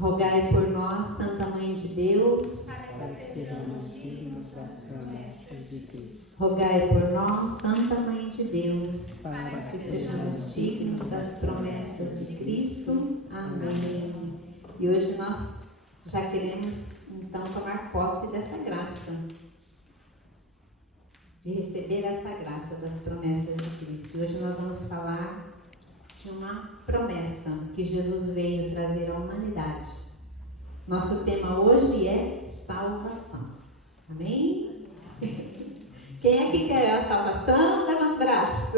Rogai por nós, Santa Mãe de Deus, para que sejamos dignos das promessas de Cristo. Rogai por nós, Santa Mãe de Deus, Para que sejamos dignos das promessas de Cristo. Amém. E hoje nós já queremos, então, tomar posse dessa graça, de receber essa graça das promessas de Cristo. E hoje nós vamos falar de uma promessa que Jesus veio trazer à humanidade. Nosso tema hoje é salvação. Amém? Quem é que quer a salvação? Levanta o braço.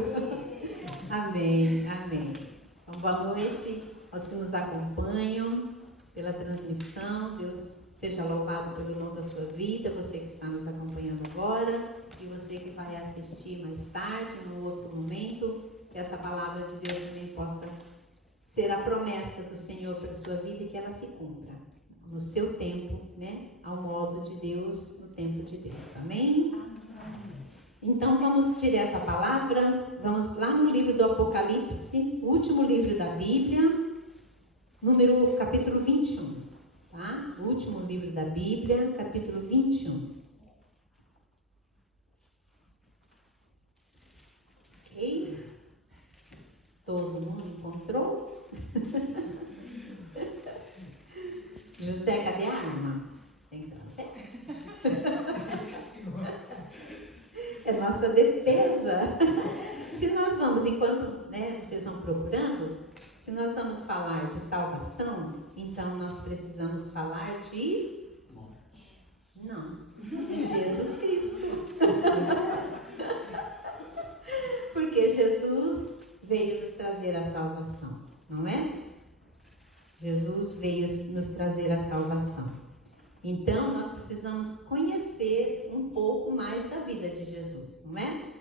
Amém, amém. Então, boa noite aos que nos acompanham pela transmissão. Deus seja louvado pelo longo da sua vida, você que está nos acompanhando agora e você que vai assistir mais tarde, no outro momento. Que essa palavra de Deus também possa ser a promessa do Senhor para a sua vida e que ela se cumpra no seu tempo, né? Ao modo de Deus, no tempo de Deus. Amém? Então vamos direto à palavra. Vamos lá no livro do Apocalipse, o último livro da Bíblia, capítulo 21. Tá? O último livro da Bíblia, capítulo 21. Ok? Todo mundo encontrou? José, cadê a arma? Então, é nossa defesa. Se nós vamos, enquanto vocês vão procurando, se nós vamos falar de salvação, então nós precisamos falar de morte. Não, de Jesus Cristo. Porque Jesus veio nos trazer a salvação, não é? Jesus veio nos trazer a salvação. Então, nós precisamos conhecer um pouco mais da vida de Jesus, não é?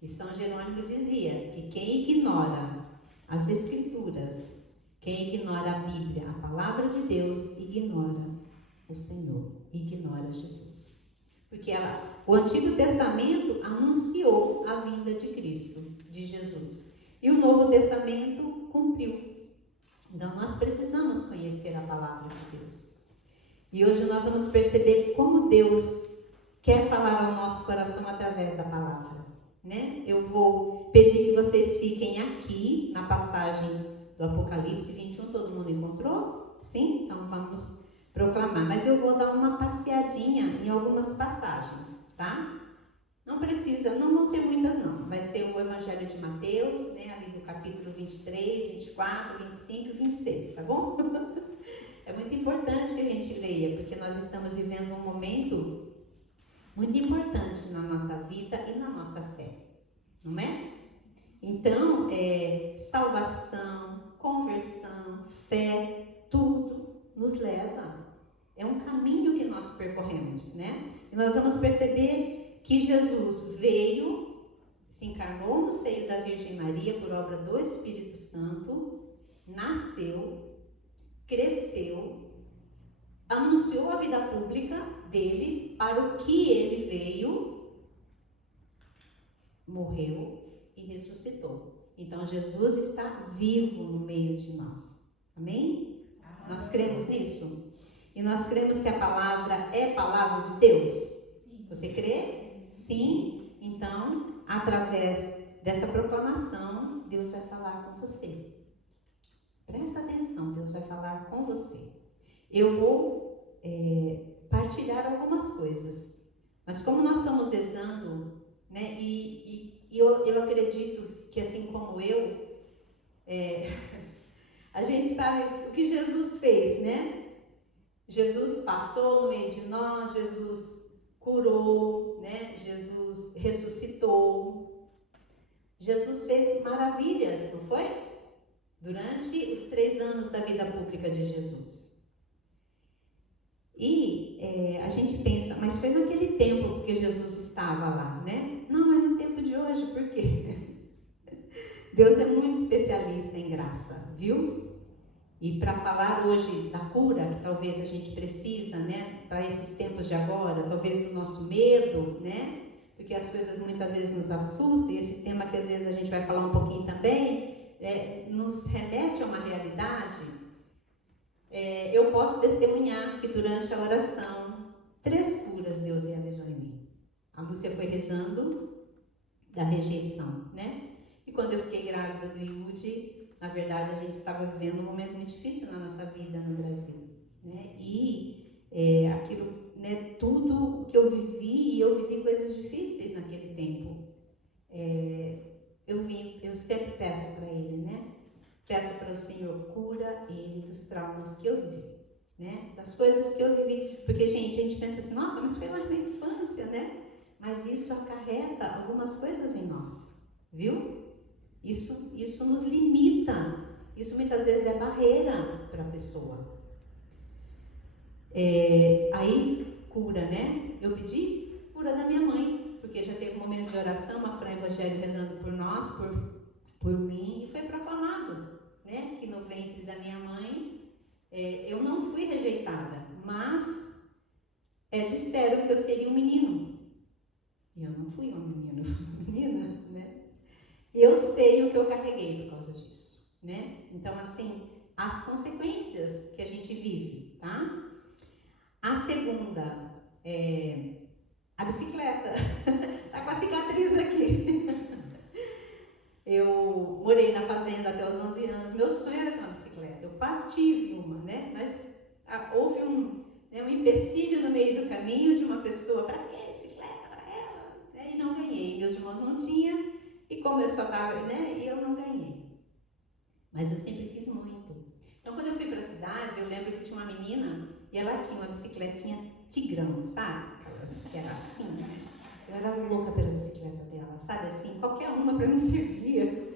E São Jerônimo dizia que quem ignora as Escrituras, quem ignora a Bíblia, a Palavra de Deus, ignora o Senhor, ignora Jesus. Porque o Antigo Testamento anunciou a vinda de Cristo, de Jesus. E o Novo Testamento cumpriu. Então, nós precisamos conhecer a palavra de Deus. E hoje nós vamos perceber como Deus quer falar ao nosso coração através da palavra, né? Eu vou pedir que vocês fiquem aqui na passagem do Apocalipse 21. Todo mundo encontrou? Sim? Então, vamos proclamar. Mas eu vou dar uma passeadinha em algumas passagens, tá? Não precisa, não vão ser muitas não. Vai ser o Evangelho de Mateus, né, ali do capítulo 23, 24, 25 e 26, tá bom? É muito importante que a gente leia, porque nós estamos vivendo um momento muito importante na nossa vida e na nossa fé, não é? Então, salvação, conversão, fé, tudo nos leva. É um caminho que nós percorremos, né? E nós vamos perceber que Jesus veio, se encarnou no seio da Virgem Maria por obra do Espírito Santo, nasceu, cresceu, anunciou a vida pública dele, para o que ele veio, morreu e ressuscitou. Então Jesus está vivo no meio de nós. Amém? Nós cremos nisso? E nós cremos que a palavra é palavra de Deus? Você crê? Sim, então, através dessa proclamação, Deus vai falar com você. Presta atenção, Deus vai falar com você. Eu vou partilhar algumas coisas, mas como nós estamos rezando, né, e eu acredito que assim como eu, a gente sabe o que Jesus fez, né? Jesus passou no meio de nós, Jesus curou, né? Jesus ressuscitou. Jesus fez maravilhas, não foi? Durante os 3 anos da vida pública de Jesus. E a gente pensa, mas foi naquele tempo que Jesus estava lá, né? Não, é no tempo de hoje, por quê? Deus é muito especialista em graça, viu? E para falar hoje da cura, que talvez a gente precisa, né, para esses tempos de agora, talvez do nosso medo, né, porque as coisas muitas vezes nos assustam, e esse tema que às vezes a gente vai falar um pouquinho também, nos remete a uma realidade. eu posso testemunhar que durante a oração, 3 curas Deus realizou em mim. A Lúcia foi rezando da rejeição, né? E quando eu fiquei grávida do Yudi, na verdade a gente estava vivendo um momento muito difícil na nossa vida no Brasil, né? E aquilo, né, tudo que eu vivi coisas difíceis naquele tempo. Eu sempre peço para Ele, né? Peço para o Senhor, cura Ele dos traumas que eu vivi, né? Das coisas que eu vivi. Porque, gente, a gente pensa assim, nossa, mas foi lá na infância, né? Mas isso acarreta algumas coisas em nós, viu? Isso nos limita. Isso muitas vezes é barreira para a pessoa. Aí, cura, né? Eu pedi cura da minha mãe, porque já teve um momento de oração, uma Fran Evangelho rezando por nós, por mim, e foi proclamado, né? Que no ventre da minha mãe, eu não fui rejeitada, mas disseram que eu seria um menino. E eu não fui um menino, fui uma menina, né? E eu sei o que eu carreguei por causa disso, né? Então, assim, as consequências que a gente vive, tá? A segunda, a bicicleta. Tá com a cicatriz aqui. Eu morei na fazenda até os 11 anos. Meu sonho era ter uma bicicleta. Eu quase tive uma, né? Mas houve um empecilho no meio do caminho de uma pessoa. Para que bicicleta para ela? Né? E não ganhei. Meus irmãos não tinham. E como eu só estava, né? E eu não ganhei. Mas eu sempre quis muito. Então, quando eu fui para a cidade, eu lembro que tinha uma menina e ela tinha uma bicicletinha tigrão, sabe? Aquelas que era assim. Eu era louca pela bicicleta dela, sabe assim? Qualquer uma para mim servia.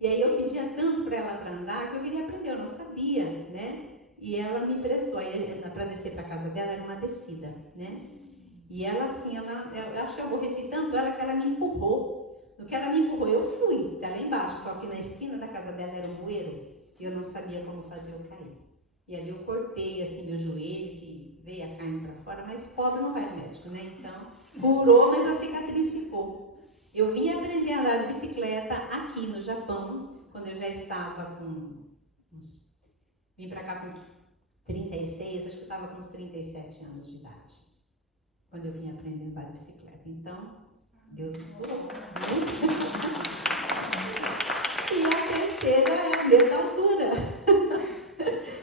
E aí eu pedia tanto para ela para andar que eu queria aprender, eu não sabia, né? E ela me emprestou. Aí para descer para a casa dela era uma descida, né? E ela assim, eu acho que eu aborreci tanto ela que ela me empurrou. No que ela me empurrou, eu fui até lá embaixo, só que na esquina da casa dela era um bueiro e eu não sabia como fazer eu cair. E ali eu cortei assim meu joelho, que veio a carne para fora, mas pobre não vai no médico, né? Então, curou, mas a cicatriz ficou. Eu vim aprender a andar de bicicleta aqui no Japão, quando eu já estava vim para cá com 36, acho que eu estava com uns 37 anos de idade, quando eu vim aprender a andar de bicicleta. Então, Deus me curou. E a terceira é o medo da altura.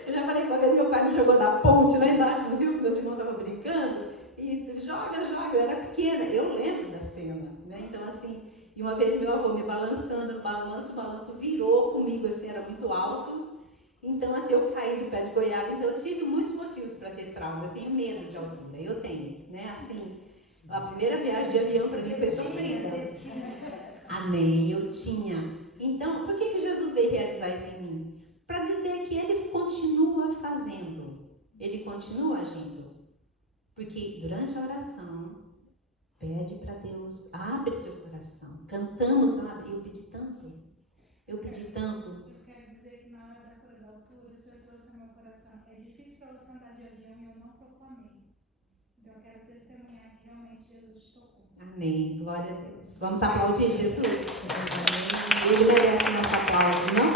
Eu já falei que uma vez meu pai me jogou da ponte lá embaixo no rio, que meus irmãos estavam brincando, e joga, eu era pequena, eu lembro da cena, né? Então assim, e uma vez meu avô me balançando, o balanço virou comigo, assim, era muito alto, então assim, eu caí do pé de goiaba, então eu tive muitos motivos para ter trauma, eu tenho medo de altura, eu tenho, né? Assim, a primeira viagem de avião para mim foi sofrida. Amém, eu tinha. Então, por que Jesus veio realizar isso em mim? Para dizer que Ele continua fazendo, Ele continua agindo. Porque durante a oração, pede para Deus, abre seu coração. Cantamos, abre. Eu pedi tanto. Eu quero dizer que na hora da cura da altura, o Senhor trouxe ao meu coração. É difícil para você andar de avião e eu não proclamei. Então eu quero testemunhar que realmente Jesus te tocou. Amém, glória a Deus. Vamos aplaudir Jesus? Ele merece nosso aplauso, não?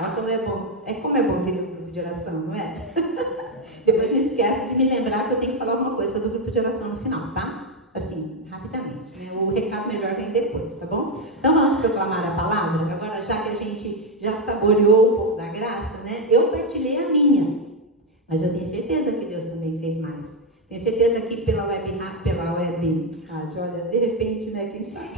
Olha como é bom. Como é bom ter um grupo de oração, não é? Depois não esquece de me lembrar que eu tenho que falar alguma coisa do grupo de oração no final, tá? Assim, rapidamente, né? O recado melhor vem depois, tá bom? Então vamos proclamar a palavra? Agora, já que a gente já saboreou um pouco da graça, né? Eu partilhei a minha, mas eu tenho certeza que Deus também fez mais. Tenho certeza que pela web rádio, olha, de repente, né? Quem sabe?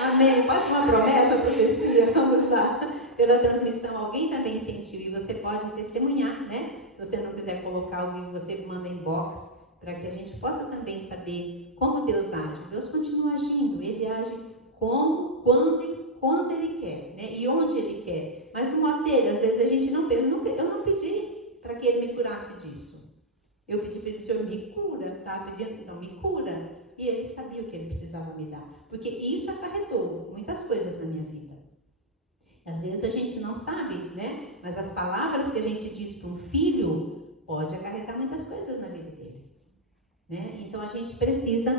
Amém. Pode ser uma promessa, uma profecia? Vamos lá. Pela transmissão, alguém também sentiu e você pode testemunhar, né? Se você não quiser colocar ao vivo, você manda inbox para que a gente possa também saber como Deus age. Deus continua agindo, Ele age como, quando Ele quer, né? E onde Ele quer. Mas no modo dele, às vezes a gente não pensa. Eu não pedi para que Ele me curasse disso. Eu pedi para Ele, Senhor, me cura, estava pedindo, então me cura. E Ele sabia o que Ele precisava me dar. Porque isso acarretou muitas coisas na minha vida. Às vezes a gente não sabe, né? Mas as palavras que a gente diz para um filho pode acarretar muitas coisas na vida dele, né? Então a gente precisa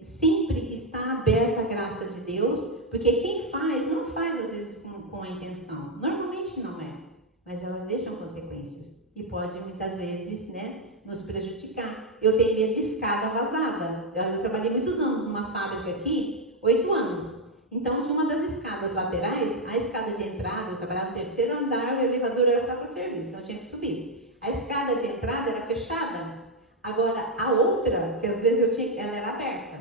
sempre estar aberto à graça de Deus, porque quem faz, não faz às vezes com a intenção. Normalmente Realmente não é. Mas elas deixam consequências. E pode, muitas vezes, né, nos prejudicar. Eu tenho medo de escada vazada. Eu trabalhei muitos anos numa fábrica aqui, 8 anos. Então, tinha uma das escadas laterais, a escada de entrada, eu trabalhava no 3º andar, o elevador era só para serviço, então eu tinha que subir. A escada de entrada era fechada. Agora, a outra, que às vezes ela era aberta.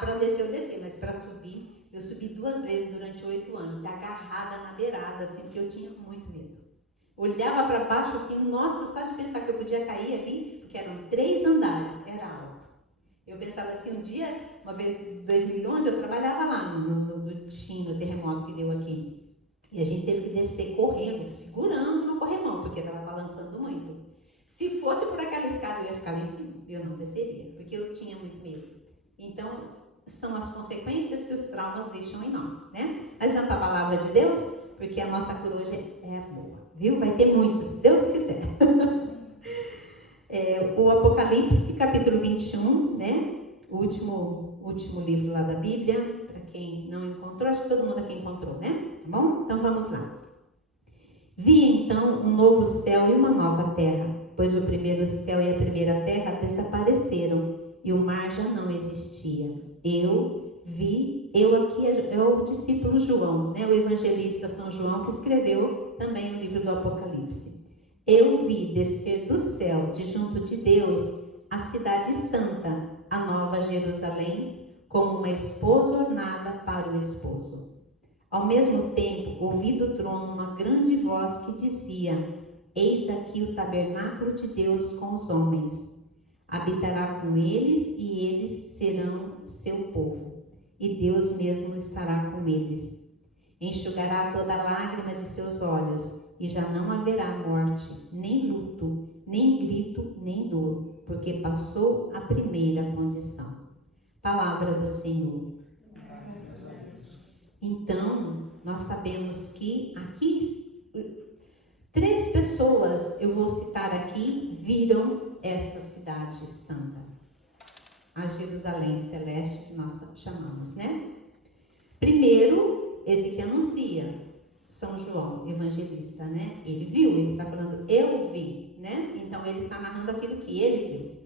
Para descer eu desci, mas para subir, eu subi 2 vezes durante 8 anos, agarrada na beirada, assim, porque eu tinha muito medo. Olhava para baixo assim, nossa, só de pensar que eu podia cair ali, porque eram 3 andares, era alto. Eu pensava assim, um dia, uma vez em 2011, eu trabalhava lá no terremoto que deu aqui. E a gente teve que descer correndo, segurando no corrimão, porque estava balançando muito. Se fosse por aquela escada, eu ia ficar lá em cima. Eu não desceria, porque eu tinha muito medo. Então, são as consequências que os traumas deixam em nós, né? Mas vamos para a palavra de Deus, porque a nossa cura hoje é boa, viu? Vai ter muito, se Deus quiser. O Apocalipse, capítulo 21, né? O último livro lá da Bíblia, para quem não encontrou, acho que todo mundo aqui encontrou, né? Tá bom? Então vamos lá. Vi então um novo céu e uma nova terra, pois o primeiro céu e a primeira terra desapareceram e o mar já não existia. Eu aqui é o discípulo João, né? O evangelista São João, que escreveu também o livro do Apocalipse. Eu vi descer do céu, de junto de Deus, a cidade santa, a nova Jerusalém, como uma esposa ornada para o esposo. Ao mesmo tempo, ouvi do trono uma grande voz que dizia: Eis aqui o tabernáculo de Deus com os homens. Habitará com eles e eles serão seu povo. E Deus mesmo estará com eles. Enxugará toda lágrima de seus olhos, e já não haverá morte, nem luto, nem grito, nem dor, porque passou a primeira condição. Palavra do Senhor. Então, nós sabemos que aqui 3 pessoas, eu vou citar aqui, viram essa cidade santa, a Jerusalém Celeste, que nós chamamos, né? Primeiro, esse que anuncia, São João, evangelista, né? Ele viu, ele está falando, eu vi, né? Então, ele está narrando aquilo que ele viu.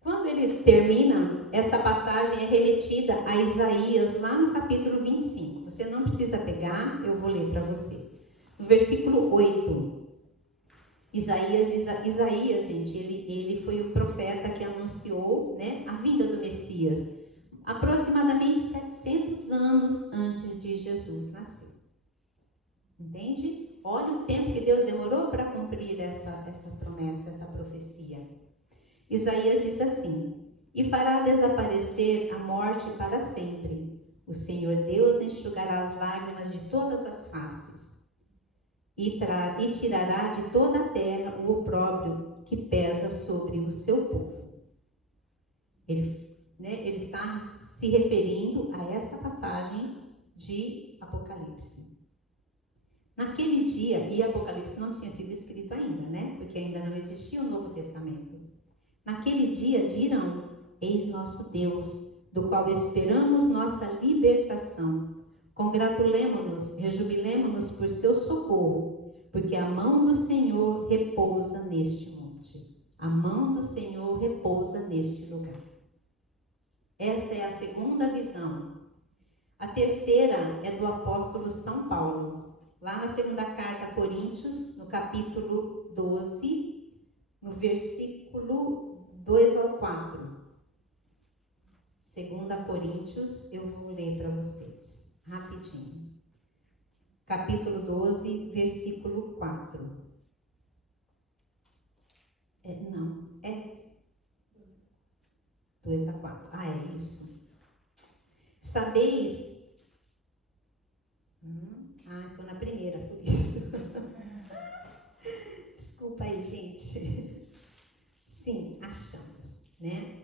Quando ele termina, essa passagem é remetida a Isaías, lá no capítulo 25. Você não precisa pegar, eu vou ler para você. No versículo 8, Isaías, gente, ele foi o profeta que anunciou, né, a vinda do Messias, aproximadamente 700 anos antes de Jesus nascer. Entende? Olha o tempo que Deus demorou para cumprir essa promessa, essa profecia. Isaías diz assim: E fará desaparecer a morte para sempre. O Senhor Deus enxugará as lágrimas de todas as faces e tirará de toda a terra o opróbrio que pesa sobre o seu povo. Ele está se referindo a esta passagem de Apocalipse. Naquele dia, e Apocalipse não tinha sido escrito ainda, né? Porque ainda não existia o Novo Testamento. Naquele dia dirão: Eis nosso Deus, do qual esperamos nossa libertação. Congratulemo-nos, rejubilemo-nos por seu socorro, porque a mão do Senhor repousa neste monte. A mão do Senhor repousa neste lugar. Essa é a segunda visão. A terceira é do apóstolo São Paulo, lá na segunda carta a Coríntios, no capítulo 12, no versículo 2 ao 4. 2 Coríntios, eu vou ler para vocês, rapidinho. Capítulo 12, versículo 4. É 2 a 4. É isso. Sabeis... estou na primeira, por isso. Desculpa aí, gente. Sim, achamos, né?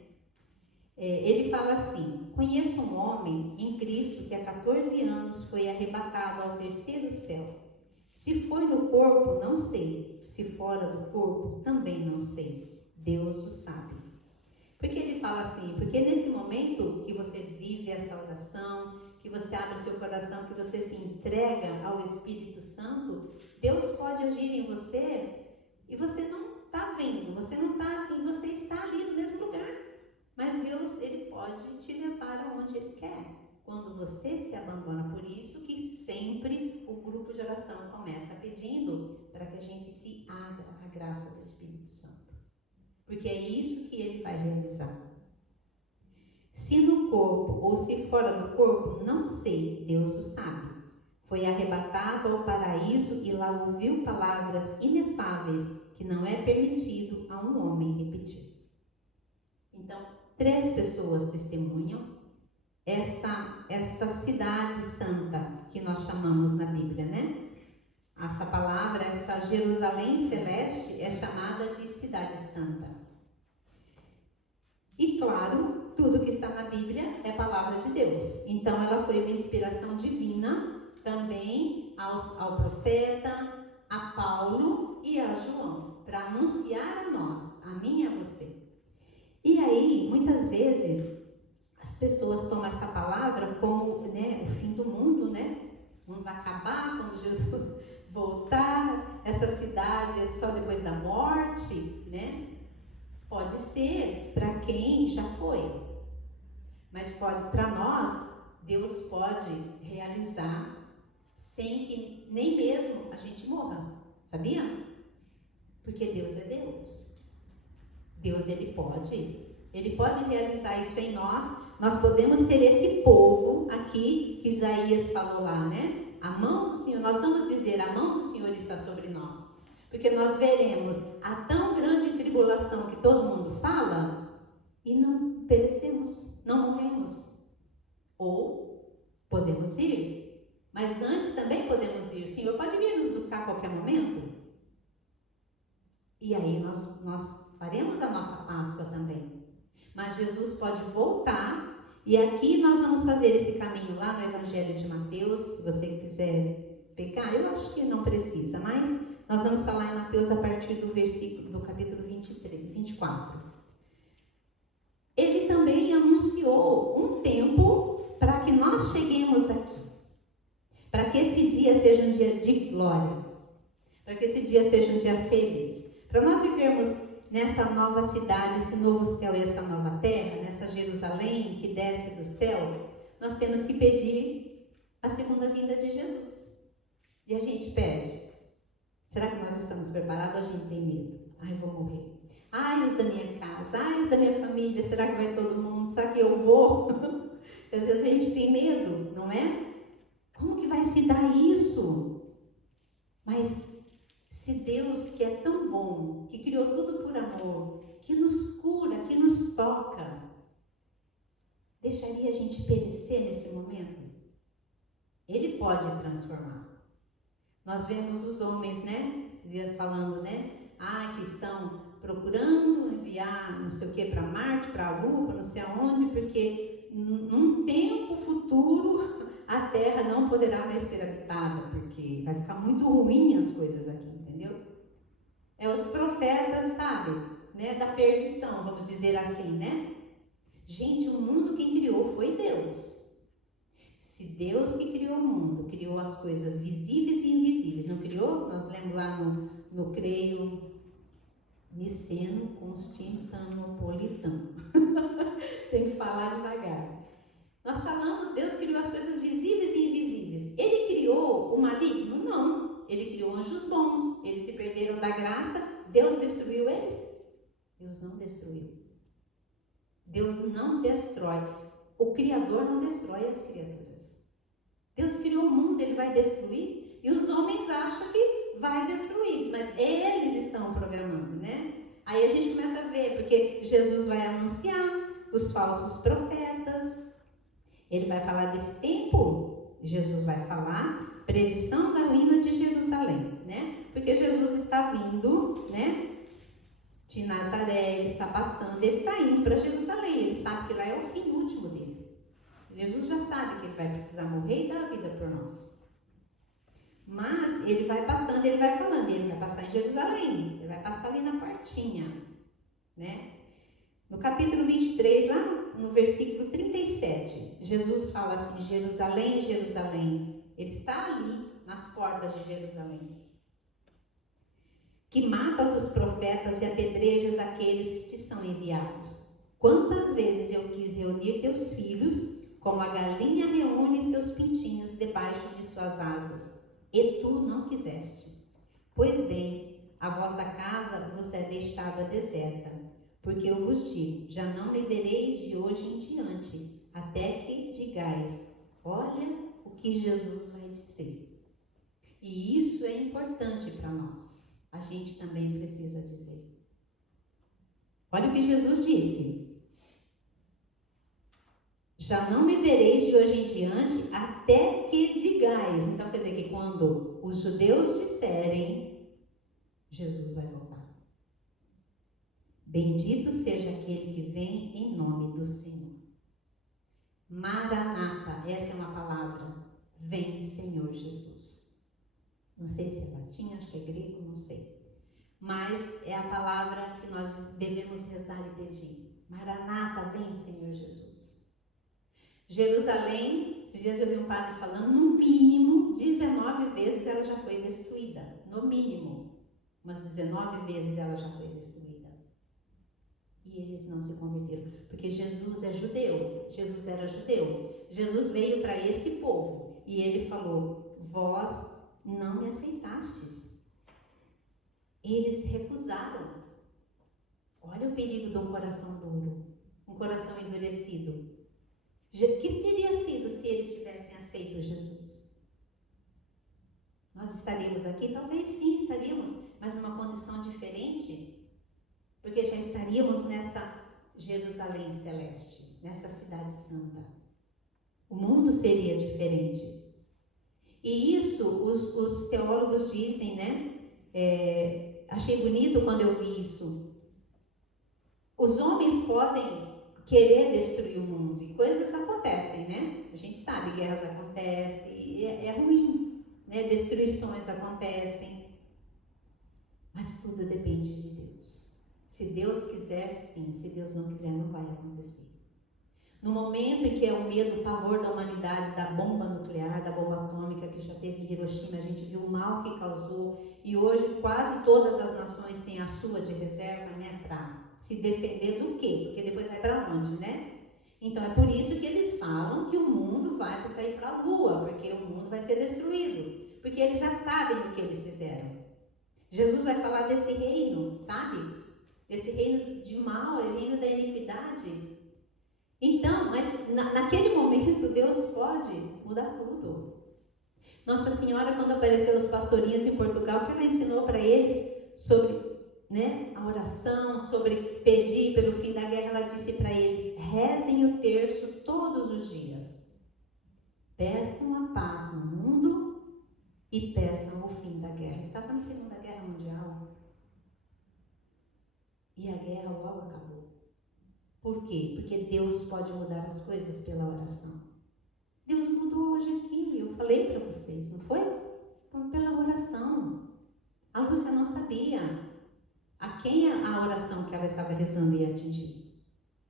Ele fala assim: conheço um homem em Cristo que há 14 anos foi arrebatado ao terceiro céu. Se foi no corpo, não sei. Se fora do corpo, também não sei. Deus o sabe. Por que ele fala assim? Porque nesse momento que você vive a salvação, que você abre seu coração, que você se entrega ao Espírito Santo, Deus pode agir em você e você não está vendo, você não está assim, você está ali no mesmo lugar. Mas Deus, Ele pode te levar aonde Ele quer, quando você se abandona. Por isso que sempre o grupo de oração começa pedindo para que a gente se abra à graça do Espírito Santo. Porque é isso que Ele vai realizar. Se no corpo ou se fora do corpo, não sei, Deus o sabe. Foi arrebatado ao paraíso e lá ouviu palavras inefáveis que não é permitido a um homem repetir. Então, 3 pessoas testemunham essa cidade santa que nós chamamos na Bíblia, né? Essa palavra, essa Jerusalém celeste é chamada de cidade santa. E claro, tudo que está na Bíblia é palavra de Deus. Então ela foi uma inspiração divina também ao profeta, a Paulo e a João, para anunciar a nós, a mim e a você. E aí, muitas vezes, as pessoas tomam essa palavra como, né, o fim do mundo, né? O mundo vai acabar quando Jesus voltar, essa cidade é só depois da morte, né? Pode ser para quem já foi, mas pode, para nós, Deus pode realizar sem que nem mesmo a gente morra, sabia? Porque Deus é Deus. Deus, Ele pode realizar isso em nós. Nós podemos ser esse povo aqui que Isaías falou lá, né? A mão do Senhor, nós vamos dizer, a mão do Senhor está sobre nós. Porque nós veremos a tão grande tribulação que todo mundo fala e não perecemos, não morremos. Ou podemos ir, mas antes também podemos ir. O Senhor pode vir nos buscar a qualquer momento. E aí nós faremos a nossa Páscoa também. Mas Jesus pode voltar. E aqui nós vamos fazer esse caminho lá no Evangelho de Mateus. Se você quiser pegar, eu acho que não precisa, mas nós vamos falar em Mateus a partir do capítulo 24. Ele também anunciou um tempo para que nós cheguemos aqui. Para que esse dia seja um dia de glória. Para que esse dia seja um dia feliz. Para nós vivermos nessa nova cidade, esse novo céu e essa nova terra, nessa Jerusalém que desce do céu, nós temos que pedir a segunda vinda de Jesus. E a gente pede. Será que nós estamos preparados ou a gente tem medo? Ai, eu vou morrer. Ai, os da minha casa. Ai, os da minha família. Será que vai todo mundo? Será que eu vou? Às vezes a gente tem medo, não é? Como que vai se dar isso? Mas se Deus, que é tão bom, que criou tudo por amor, que nos cura, que nos toca, deixaria a gente perecer nesse momento? Ele pode transformar. Nós vemos os homens, né? Dias falando, né? Que estão procurando enviar não sei o que para Marte, para a Lua, para não sei aonde, porque num tempo futuro a Terra não poderá mais ser habitada, porque vai ficar muito ruim as coisas aqui, entendeu? É os profetas, sabe? Né? Da perdição, vamos dizer assim, né? Gente, o mundo quem criou foi Deus. Se Deus que criou o mundo, criou as coisas visíveis e invisíveis, não criou? Nós lemos lá no creio niceno-constantinopolitano. Tem que falar devagar. Nós falamos, Deus criou as coisas visíveis e invisíveis. Ele criou o maligno? Não. Ele criou anjos bons. Eles se perderam da graça. Deus destruiu eles? Deus não destruiu. Deus não destrói. O Criador não destrói as criaturas. Deus criou o mundo, Ele vai destruir, e os homens acham que vai destruir, mas eles estão programando, né? Aí a gente começa a ver, porque Jesus vai anunciar os falsos profetas, Ele vai falar desse tempo, Jesus vai falar, predição da vinda de Jerusalém, né? Porque Jesus está vindo, né? De Nazaré, Ele está passando, Ele está indo para Jerusalém, Ele sabe que lá é o fim último dele. Jesus já sabe que Ele vai precisar morrer e dar a vida por nós. Mas Ele vai passando, Ele vai falando, Ele vai passar em Jerusalém, Ele vai passar ali na portinha, né? No capítulo 23, lá no versículo 37, Jesus fala assim: Jerusalém, Jerusalém. Ele está ali nas portas de Jerusalém, que matas os profetas e apedrejas aqueles que te são enviados. Quantas vezes eu quis reunir teus filhos, como a galinha reúne seus pintinhos debaixo de suas asas, e tu não quiseste. Pois bem, a vossa casa vos é deixada deserta, porque eu vos digo, já não me vereis de hoje em diante, até que digais, olha o que Jesus vai dizer. E isso é importante para nós. A gente também precisa dizer. Olha o que Jesus disse. Já não me vereis de hoje em diante, até que digais. Então quer dizer que quando os judeus disserem, Jesus vai voltar. Bendito seja aquele que vem em nome do Senhor. Maranata, essa é uma palavra. Vem, Senhor Jesus. Não sei se é latim, acho que é grego, não sei. Mas é a palavra que nós devemos rezar e pedir. Maranata, vem, Senhor Jesus. Jerusalém, esses dias eu vi um padre falando, no mínimo 19 vezes ela já foi destruída. No mínimo, umas 19 vezes ela já foi destruída. E eles não se converteram, porque Jesus é judeu, Jesus era judeu. Jesus veio para esse povo e ele falou, vós não me aceitastes. Eles recusaram. Olha o perigo de um coração duro, um coração endurecido. O que teria sido se eles tivessem aceito Jesus? Nós estaríamos aqui? Talvez sim, estaríamos, mas numa condição diferente. Porque já estaríamos nessa Jerusalém celeste, nessa cidade santa. O mundo seria diferente. E isso os teólogos dizem, né? Achei bonito quando eu vi isso. Os homens podem querer destruir o mundo e coisas acontecem, né? A gente sabe, guerras acontecem, é ruim, né? Destruições acontecem. Mas tudo depende de Deus. Se Deus quiser, sim. Se Deus não quiser, não vai acontecer. No momento em que é o medo, o pavor da humanidade, da bomba nuclear, da bomba atômica que já teve em Hiroshima, a gente viu o mal que causou. E hoje quase todas as nações têm a sua de reserva, né? Para se defender do quê? Porque depois vai para onde, né? Então é por isso que eles falam que o mundo vai sair para a lua, porque o mundo vai ser destruído. Porque eles já sabem o que eles fizeram. Jesus vai falar desse reino, sabe? Esse reino de mal, é o reino da iniquidade. Então, mas naquele momento Deus pode mudar tudo. Nossa Senhora, quando apareceu os pastorinhos em Portugal, que ela ensinou para eles sobre, né, a oração, sobre pedir pelo fim da guerra, ela disse para eles, rezem o terço todos os dias. Peçam a paz no mundo e peçam o fim da guerra. Estava na Segunda Guerra Mundial. E a guerra logo acabou. Por quê? Porque Deus pode mudar as coisas pela oração. Deus mudou hoje aqui, eu falei para vocês, não foi? Pela oração. A Lúcia não sabia a quem a oração que ela estava rezando ia atingir.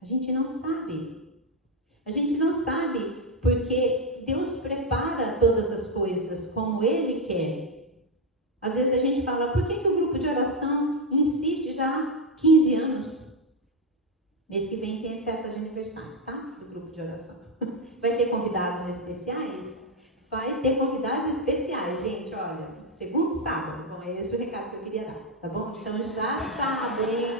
A gente não sabe. A gente não sabe porque Deus prepara todas as coisas como Ele quer. Às vezes a gente fala, por que o grupo de oração insiste já 15 anos. Mês que vem tem festa de aniversário, tá? Do grupo de oração. Vai ter convidados especiais? Vai ter convidados especiais, gente, olha. Segundo sábado. Bom, é esse o recado que eu queria dar, tá bom? Então já sabem.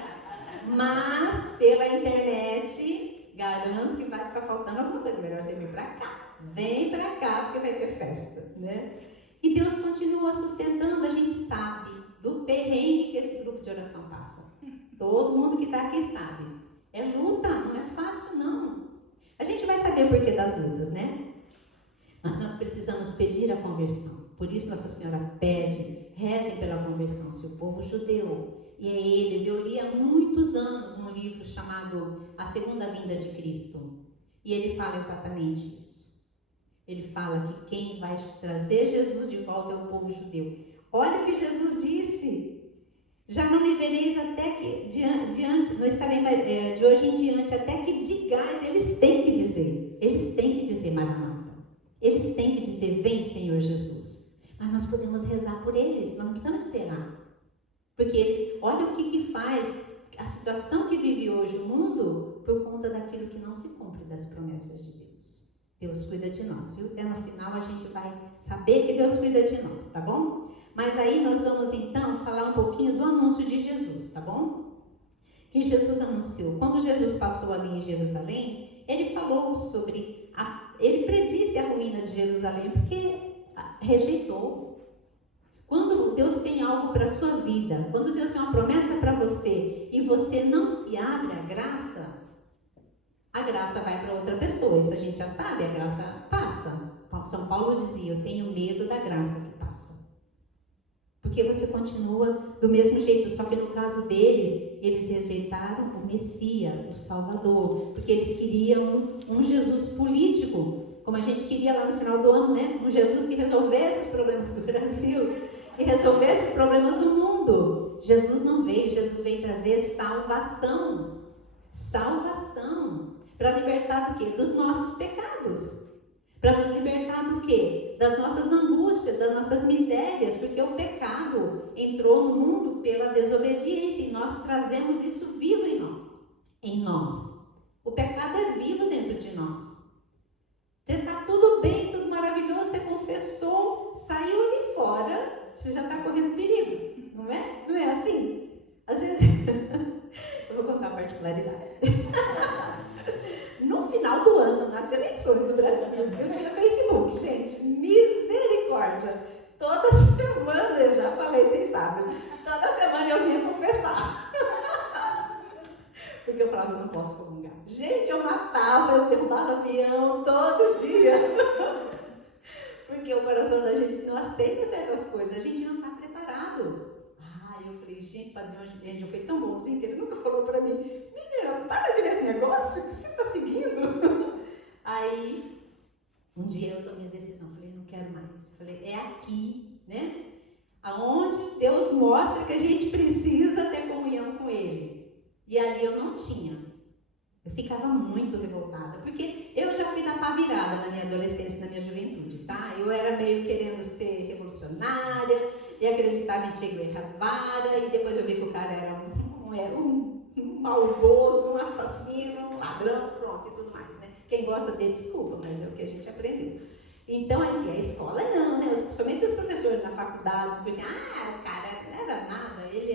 Mas, pela internet, garanto que vai ficar faltando alguma coisa. Melhor você vir pra cá. Vem pra cá, porque vai ter festa, né? E Deus continua sustentando, a gente sabe do perrengue que esse grupo de oração passa. Todo mundo que está aqui sabe. É luta, não é fácil não. A gente vai saber o porquê das lutas, né? Mas nós precisamos pedir a conversão. Por isso Nossa Senhora pede, rezem pela conversão, se o povo judeu. E é eles, eu li há muitos anos um livro chamado A Segunda Vinda de Cristo. E ele fala exatamente isso. Ele fala que quem vai trazer Jesus de volta é o povo judeu. Olha o que Jesus disse. Já não me vereis até que não estarei de hoje em diante, até que digais, eles têm que dizer Maranata, eles têm que dizer, vem Senhor Jesus. Mas nós podemos rezar por eles, nós não precisamos esperar, porque eles, olha o que faz a situação que vive hoje o mundo, por conta daquilo que não se cumpre das promessas de Deus. Deus cuida de nós, viu? Até no final a gente vai saber que Deus cuida de nós, tá bom? Mas aí nós vamos então falar um pouquinho do anúncio de Jesus, tá bom? Que Jesus anunciou. Quando Jesus passou ali em Jerusalém, ele falou sobre, ele predisse a ruína de Jerusalém, porque rejeitou. Quando Deus tem algo para a sua vida, quando Deus tem uma promessa para você, e você não se abre à graça, a graça vai para outra pessoa. Isso a gente já sabe, a graça passa. São Paulo dizia, eu tenho medo da graça que passa. Porque você continua do mesmo jeito, só que no caso deles, eles rejeitaram o Messias, o Salvador, porque eles queriam um Jesus político, como a gente queria lá no final do ano, né? Um Jesus que resolvesse os problemas do Brasil, que resolvesse os problemas do mundo. Jesus não veio, Jesus veio trazer salvação. Salvação. Para libertar do quê? Dos nossos pecados. Para nos libertar do quê? Das nossas angústias, das nossas misérias, porque o pecado entrou no mundo pela desobediência e nós trazemos isso vivo em nós. O pecado é vivo dentro de nós. Você está tudo bem, tudo maravilhoso, você confessou, saiu ali fora, você já está correndo perigo, não é? Não é assim? Às vezes, eu vou contar uma particularidade. No final do ano, nas eleições do Brasil, eu tinha Facebook, gente, misericórdia. Toda semana, eu já falei, vocês sabem, toda semana eu vinha confessar. Porque eu falava, eu não posso comungar. Gente, eu matava, eu derrubava avião todo dia. Porque o coração da gente não aceita certas coisas, a gente não está preparado. Eu falei, gente, Padre Anjo foi tão bonzinho que ele nunca falou pra mim, menina, para de ver esse negócio que você está seguindo. Aí, um dia eu tomei a decisão, falei, não quero mais. Falei, é aqui, né? Aonde Deus mostra que a gente precisa ter comunhão com Ele. E ali eu não tinha. Eu ficava muito revoltada, porque eu já fui da pá virada na minha adolescência, na minha juventude, tá? Eu era meio querendo ser revolucionária, e acreditava em Che Guevara, e depois eu vi que o cara era um maldoso, um assassino, um ladrão, pronto, e tudo mais, né? Quem gosta dele, desculpa, mas é o que a gente aprendeu. Então, assim, a escola não, né? Somente os professores na faculdade, assim, o cara não era nada, ele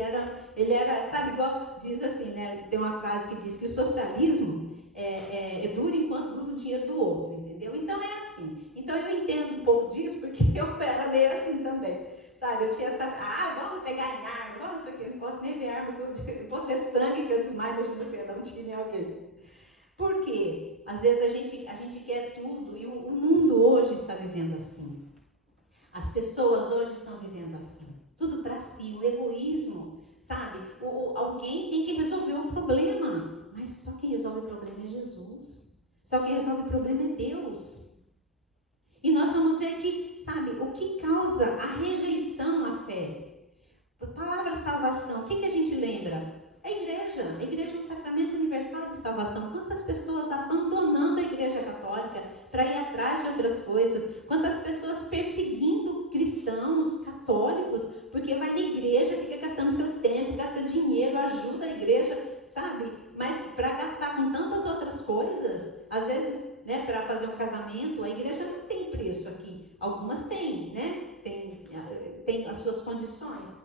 era, sabe, igual diz assim, né? Tem uma frase que diz que o socialismo dura enquanto dura o dinheiro do outro, entendeu? Então é assim. Então eu entendo um pouco disso, porque eu era meio assim também. Sabe, eu tinha essa, vamos pegar em arma, vamos isso aqui, eu não posso nem ver arma, eu posso ver sangue que eu desmaio, imagina se eu não tinha alguém. Por quê? Às vezes a gente quer tudo, e o mundo hoje está vivendo assim. As pessoas hoje estão vivendo assim. Tudo para si, o egoísmo, sabe? Alguém tem que resolver um problema, mas só quem resolve o problema é Jesus. Só quem resolve o problema é Deus. E nós vamos ver que, sabe, o que causa a rejeição à fé? A palavra salvação, o que a gente lembra? A igreja é um sacramento universal de salvação. Quantas pessoas abandonando a igreja católica para ir atrás de outras coisas? Quantas pessoas perseguindo cristãos católicos, porque vai na igreja, fica gastando seu tempo, gasta dinheiro, ajuda a igreja, sabe? Mas para gastar com tantas outras coisas, às vezes, né, para fazer um casamento, a igreja não tem preço aqui. Algumas têm, né? Tem as suas condições.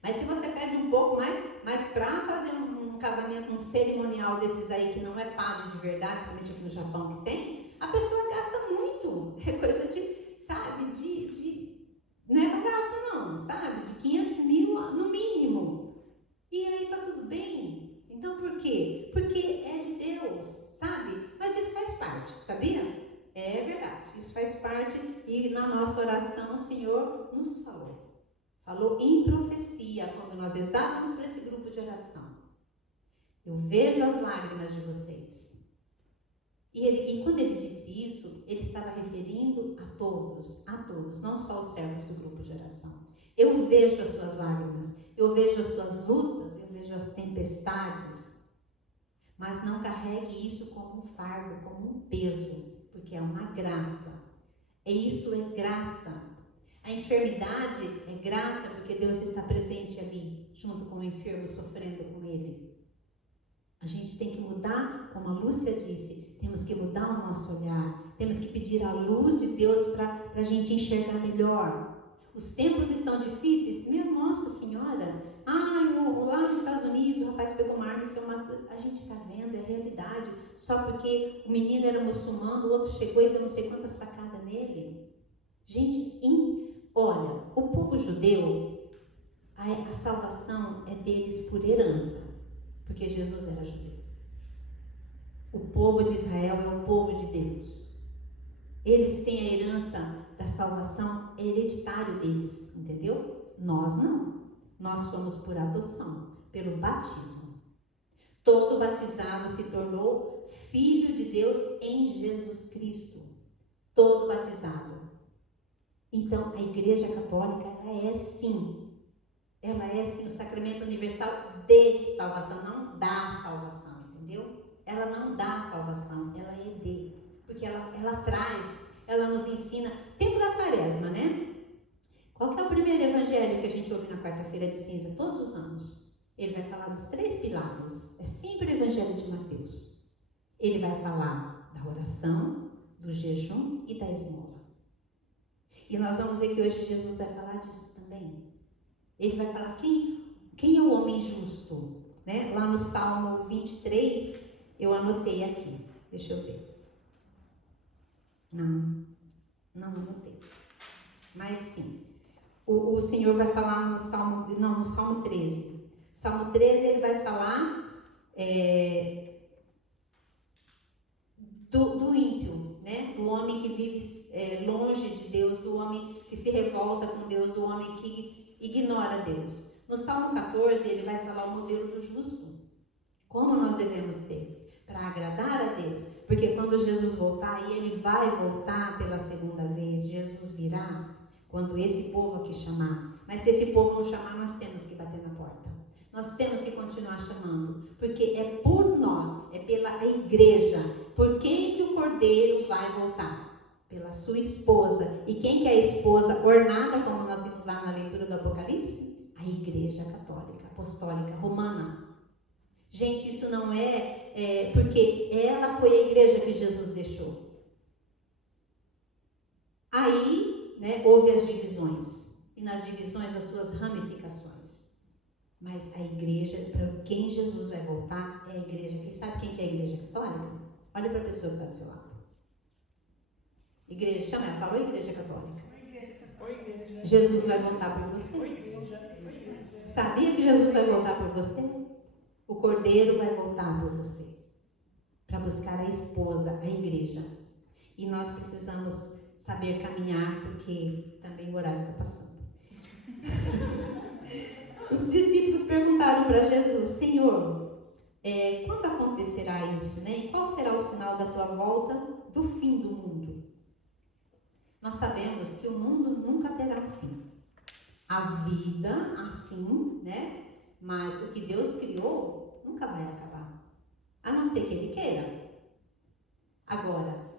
Mas se você pede um pouco mais, mas para fazer um casamento, um cerimonial desses aí que não é padre de verdade, principalmente aqui no Japão que tem, a pessoa gasta muito. É coisa de, sabe, não é barato não, sabe? De 500 mil no mínimo. E aí tá tudo bem. Então por quê? Porque é de Deus, sabe? Mas isso faz parte, sabia? É verdade, isso faz parte e na nossa oração o Senhor nos falou. Falou em profecia, quando nós rezávamos para esse grupo de oração. Eu vejo as lágrimas de vocês. E quando ele disse isso, ele estava referindo a todos, não só os servos do grupo de oração. Eu vejo as suas lágrimas, eu vejo as suas lutas, eu vejo as suas tempestades, mas não carregue isso como um fardo, como um peso, porque é uma graça. E isso é graça. A enfermidade é graça porque Deus está presente ali, junto com o enfermo, sofrendo com ele. A gente tem que mudar, como a Lúcia disse, temos que mudar o nosso olhar, temos que pedir a luz de Deus para a gente enxergar melhor. Os tempos estão difíceis, minha Nossa Senhora, lá nos Estados Unidos o rapaz pegou uma arma e se matou. A gente está vendo, é realidade, só porque o menino era muçulmano, o outro chegou e deu não sei quantas facadas nele. Gente, olha, o povo judeu, a salvação é deles por herança, porque Jesus era judeu. O povo de Israel é o povo de Deus. Eles têm a herança da salvação hereditário deles, entendeu? Nós não. Nós somos por adoção, pelo batismo. Todo batizado se tornou filho de Deus em Jesus Cristo. Todo batizado. Então, a Igreja Católica, ela é sim o sacramento universal de salvação, não da salvação, entendeu? Ela não dá salvação, ela é de, porque ela traz, ela nos ensina. Tempo da Quaresma, né? Qual que é o primeiro evangelho que a gente ouve na quarta-feira de cinza, todos os anos? Ele vai falar dos 3 pilares, é sempre o evangelho de Mateus. Ele vai falar da oração, do jejum e da esmola. E nós vamos ver que hoje Jesus vai falar disso também. Ele vai falar quem é o homem justo, né? Lá no Salmo 23, eu anotei aqui. Deixa eu ver. Não anotei. Mas sim. O Senhor vai falar no Salmo 13. Salmo 13 ele vai falar do ímpio, né? Do homem que vive longe de Deus, do homem que se revolta com Deus, do homem que ignora Deus. No Salmo 14 ele vai falar o modelo do justo. Como nós devemos ser para agradar a Deus. Porque quando Jesus voltar, e ele vai voltar pela segunda vez, Jesus virá quando esse povo aqui chamar. Mas se esse povo não chamar, nós temos que bater na porta. Nós temos que continuar chamando, porque é por nós, é pela igreja. Por quem que o Cordeiro vai voltar? Pela sua esposa. E quem que é a esposa ornada, como nós vimos lá na leitura do Apocalipse? A Igreja Católica, Apostólica, Romana. Gente, isso não é porque ela foi a igreja que Jesus deixou. Aí, né, houve as divisões. E nas divisões as suas ramificações. Mas a igreja, para quem Jesus vai voltar, é a igreja. Quem sabe quem que é a Igreja Católica? Olha para a pessoa que está do seu lado. Igreja, chama ela, falou Igreja Católica. Jesus vai voltar por você. Sabia que Jesus vai voltar por você? O Cordeiro vai voltar por você. Para buscar a esposa, a igreja. E nós precisamos saber caminhar, porque também o horário está passando. Os discípulos perguntaram para Jesus: Senhor, quando acontecerá isso, né? E qual será o sinal da tua volta do fim do mundo? Nós sabemos que o mundo nunca terá fim. A vida, assim, né? Mas o que Deus criou nunca vai acabar. A não ser que Ele queira. Agora,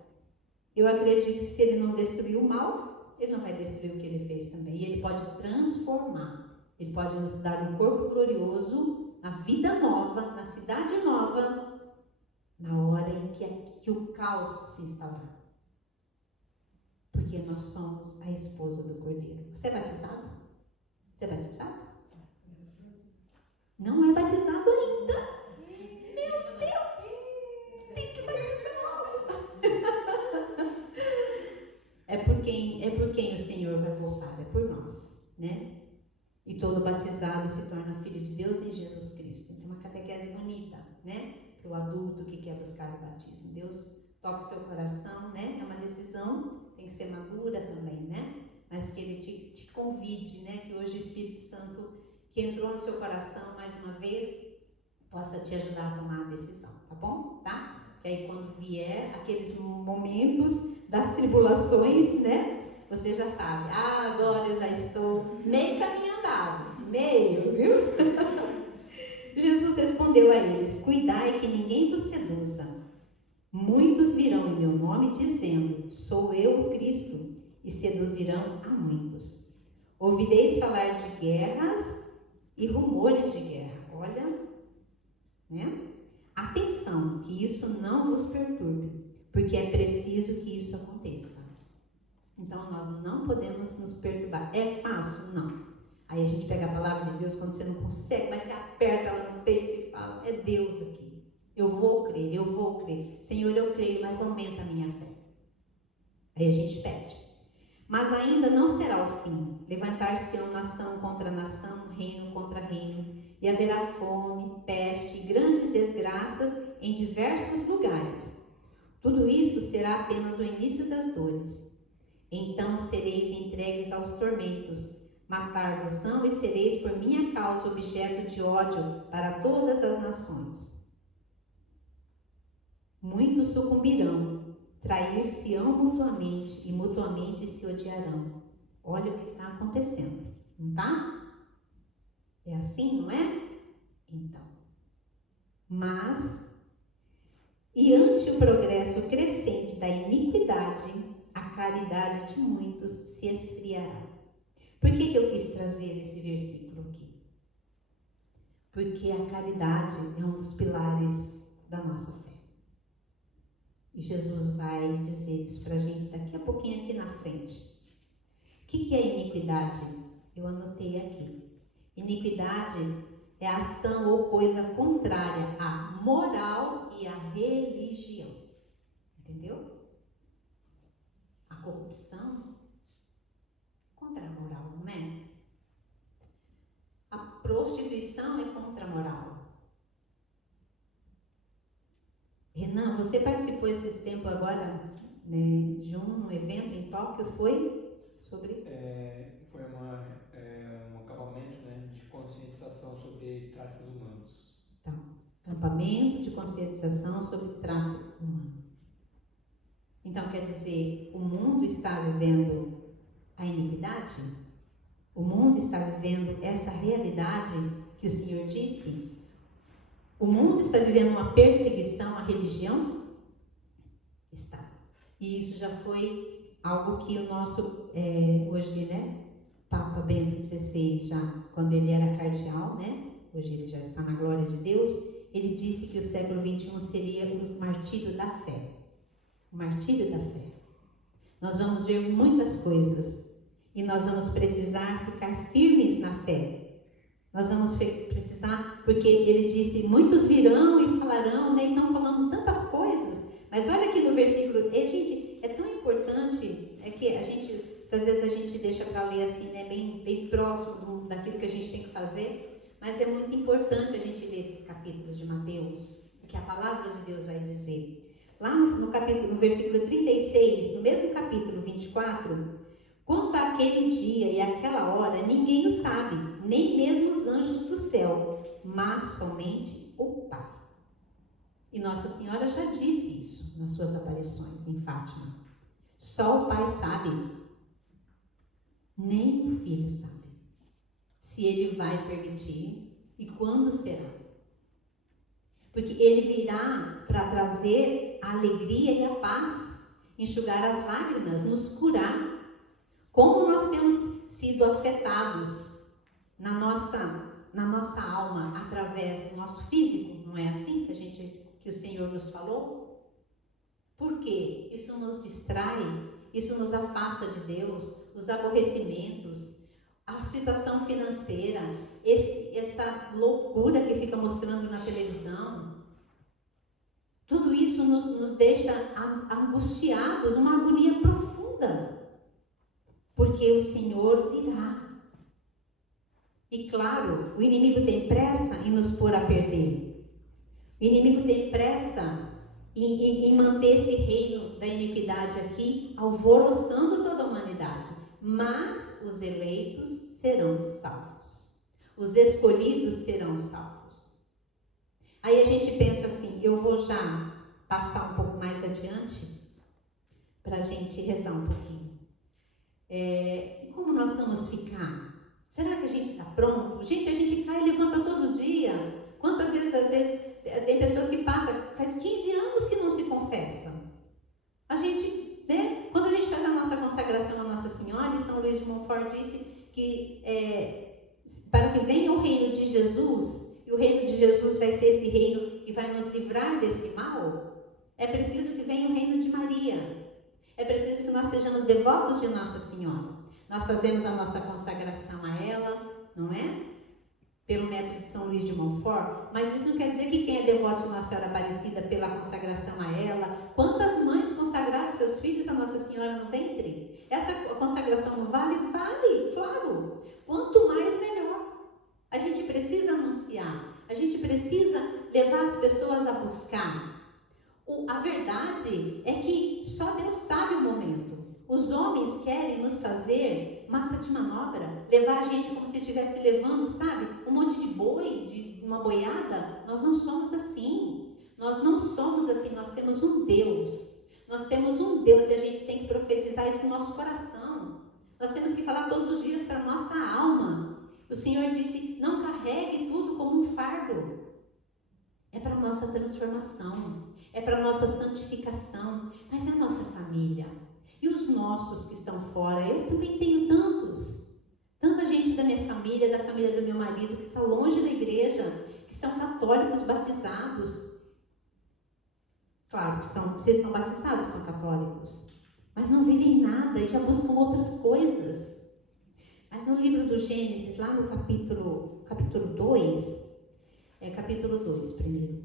eu acredito que se Ele não destruir o mal, Ele não vai destruir o que Ele fez também. E Ele pode transformar. Ele pode nos dar um corpo glorioso, na vida nova, na cidade nova, na hora em que o caos se instaurar. Porque nós somos a esposa do Cordeiro. Você é batizado? Você é batizado? Não é batizado ainda? Meu Deus! Tem que batizar! É por quem o Senhor vai voltar, é por nós, né? E todo batizado se torna filho de Deus em Jesus Cristo. Então, uma catequese bonita, né? Para o adulto que quer buscar o batismo. Deus toca o seu coração, né? É uma decisão, tem que ser madura também, né? Mas que Ele te convide, né? Que hoje o Espírito Santo, que entrou no seu coração mais uma vez, possa te ajudar a tomar a decisão, tá bom? Tá? Que aí quando vier aqueles momentos das tribulações, né? Você já sabe, agora eu já estou meio caminho andado, meio, viu? Jesus respondeu a eles: cuidai que ninguém vos seduza. Muitos virão em meu nome dizendo: sou eu o Cristo, e seduzirão a muitos. Ouvireis falar de guerras e rumores de guerra. Olha, né? Atenção, que isso não vos perturbe, porque é preciso que isso aconteça. Então nós não podemos nos perturbar. É fácil? Não. Aí a gente pega a palavra de Deus quando você não consegue, mas você aperta ela no peito e fala: é Deus aqui. Eu vou crer, eu vou crer. Senhor, eu creio, mas aumenta a minha fé. Aí a gente pede. Mas ainda não será o fim. Levantar-se-ão nação contra nação, reino contra reino, e haverá fome, peste e grandes desgraças em diversos lugares. Tudo isto será apenas o início das dores. Então sereis entregues aos tormentos, matar-vos-ão e sereis por minha causa objeto de ódio para todas as nações. Muitos sucumbirão, trair-se-ão mutuamente e mutuamente se odiarão. Olha o que está acontecendo, não está? É assim, não é? Então. Mas, e ante o progresso crescente da iniquidade, a caridade de muitos se esfriará. Por que eu quis trazer esse versículo aqui? Porque a caridade é um dos pilares da nossa fé. E Jesus vai dizer isso para a gente daqui a pouquinho aqui na frente. O que é iniquidade? Eu anotei aqui. Iniquidade é ação ou coisa contrária à moral e à religião. Entendeu? A corrupção é contra a moral, não é? A prostituição é contra a moral. Renan, você participou esses tempos agora, né, de um evento em Tóquio, foi sobre? Foi um acampamento, né, de conscientização sobre tráficos humanos. Tá. Acampamento de conscientização sobre tráfico humano. Então, quer dizer, o mundo está vivendo a iniquidade? O mundo está vivendo essa realidade que o Senhor disse? O mundo está vivendo uma perseguição à religião? Está. E isso já foi algo que o nosso, hoje, né, Papa Bento XVI, já, quando ele era cardeal, né, hoje ele já está na glória de Deus, ele disse que o século XXI seria o martírio da fé. O martírio da fé. Nós vamos ver muitas coisas e nós vamos precisar ficar firmes na fé. Nós vamos precisar, porque ele disse, muitos virão e falarão, né, e estão falando tantas coisas, mas olha aqui no versículo, gente, é tão importante, é que a gente, às vezes a gente deixa para ler assim, né, bem próximo daquilo que a gente tem que fazer, mas é muito importante a gente ler esses capítulos de Mateus, que a palavra de Deus vai dizer. Lá no versículo 36, no mesmo capítulo 24, quanto àquele dia e àquela hora, ninguém o sabe, nem mesmo os anjos do céu, mas somente o Pai. E Nossa Senhora já disse isso nas suas aparições em Fátima. Só o Pai sabe, nem o Filho sabe, se Ele vai permitir e quando será. Porque Ele virá para trazer a alegria e a paz, enxugar as lágrimas, nos curar. Como nós temos sido afetados na nossa alma através do nosso físico, não é assim que o Senhor nos falou? Por quê? Isso nos distrai, isso nos afasta de Deus, os aborrecimentos, a situação financeira, essa loucura que fica mostrando na televisão. Tudo isso nos deixa angustiados, uma agonia profunda. Porque o Senhor virá. E claro, o inimigo tem pressa em nos pôr a perder. O inimigo tem pressa em manter esse reino da iniquidade aqui, alvoroçando toda a humanidade. Mas os eleitos serão salvos. Os escolhidos serão salvos. Aí a gente pensa assim, eu vou já passar um pouco mais adiante para a gente rezar um pouquinho. Como nós vamos ficar? Será que a gente está pronto? Gente, a gente cai e levanta todo dia. Quantas vezes, às vezes, tem pessoas que passam, faz 15 anos que não se confessam. A gente, né? Quando a gente faz a nossa consagração à Nossa Senhora, e São Luís de Montfort disse que para que venha o reino de Jesus, e o reino de Jesus vai ser esse reino que vai nos livrar desse mal, é preciso que venha o reino de Maria. É preciso que nós sejamos devotos de Nossa Senhora. Nós fazemos a nossa consagração a ela, não é? Pelo método de São Luís de Montfort, mas isso não quer dizer que quem é devoto de Nossa Senhora Aparecida pela consagração a ela, quantas mães consagraram seus filhos a Nossa Senhora no ventre? Essa consagração não vale? Vale, claro. Quanto mais, melhor. A gente precisa anunciar, a gente precisa levar as pessoas a buscar. A verdade é que só Deus sabe o momento. Os homens querem nos fazer massa de manobra, levar a gente como se estivesse levando, sabe, um monte de boi, de uma boiada. Nós não somos assim. Nós não somos assim. Nós temos um Deus. Nós temos um Deus e a gente tem que profetizar isso no nosso coração. Nós temos que falar todos os dias para a nossa alma. O Senhor disse, não carregue tudo como um fardo. É para a nossa transformação. É para a nossa santificação. Mas é a nossa família. E os nossos que estão fora, eu também tenho tantos. Tanta gente da minha família, da família do meu marido, que está longe da igreja, que são católicos batizados. Claro que vocês são batizados, são católicos. Mas não vivem nada e já buscam outras coisas. Mas no livro do Gênesis, lá no capítulo 2, capítulo 2 primeiro,